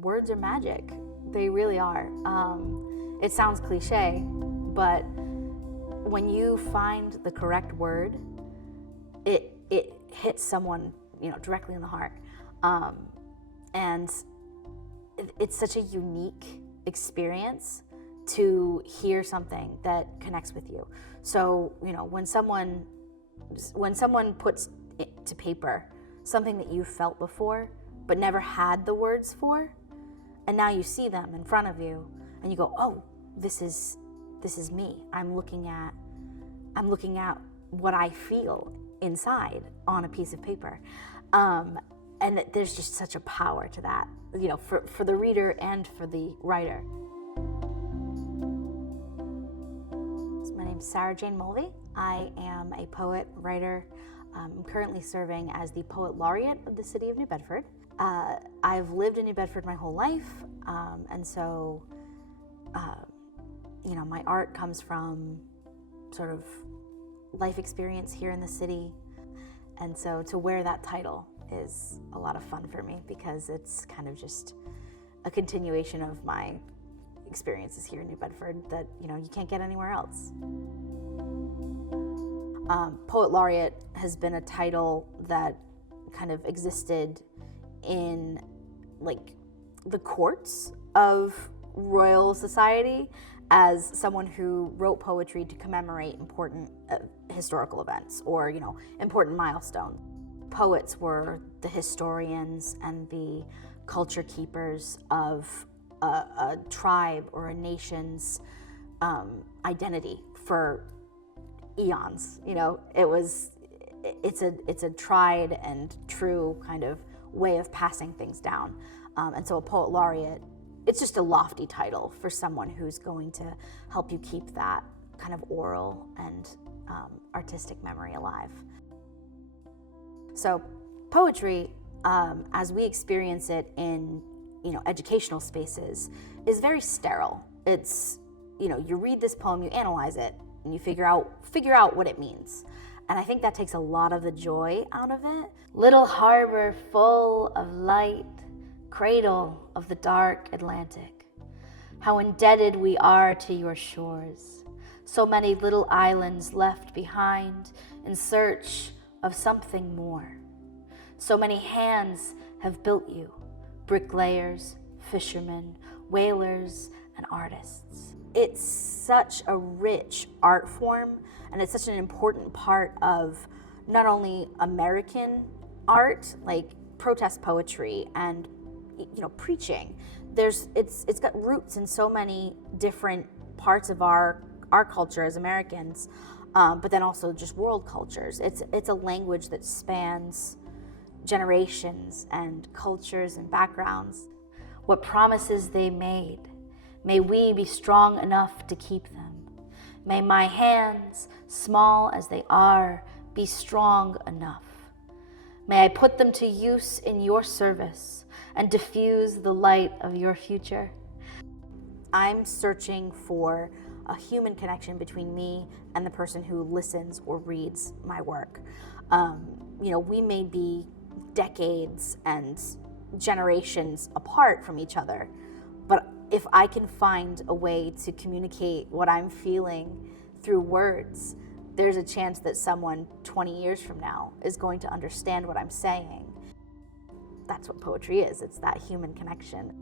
words are magic. They really are. It sounds cliche, but when you find the correct word, it hits someone, directly in the heart. And it's such a unique experience to hear something that connects with you. So, when someone puts it to paper something that you felt before but never had the words for, and now you see them in front of you and you go, oh, this is me. I'm looking at what I feel inside on a piece of paper. And there's just such a power to that, for the reader and for the writer. So my name's Sarah Jane Mulvey. I am a poet, writer. I'm currently serving as the poet laureate of the city of New Bedford. I've lived in New Bedford my whole life, and so, my art comes from sort of life experience here in the city. And so to wear that title is a lot of fun for me because it's kind of just a continuation of my experiences here in New Bedford that, you can't get anywhere else. Poet Laureate has been a title that kind of existed in the courts of royal society as someone who wrote poetry to commemorate important historical events or, important milestones. Poets were the historians and the culture keepers of a tribe or a nation's identity for eons. It's a tried and true kind of way of passing things down. And so a poet laureate, it's just a lofty title for someone who's going to help you keep that kind of oral and artistic memory alive. So poetry, as we experience it in educational spaces, is very sterile. It's you read this poem, you analyze it, and you figure out what it means. And I think that takes a lot of the joy out of it. Little harbor full of light, cradle of the dark Atlantic, how indebted we are to your shores. So many little islands left behind in search of something more. So many hands have built you, bricklayers, fishermen, whalers, and artists. It's such a rich art form, and it's such an important part of not only American art, like protest poetry and preaching. It's got roots in so many different parts of our culture as Americans, but then also just world cultures. It's a language that spans generations and cultures and backgrounds. What promises they made, may we be strong enough to keep them. May my hands, small as they are, be strong enough. May I put them to use in your service and diffuse the light of your future. I'm searching for a human connection between me and the person who listens or reads my work. We may be decades and generations apart from each other, but if I can find a way to communicate what I'm feeling through words, there's a chance that someone 20 years from now is going to understand what I'm saying. That's what poetry is. It's that human connection.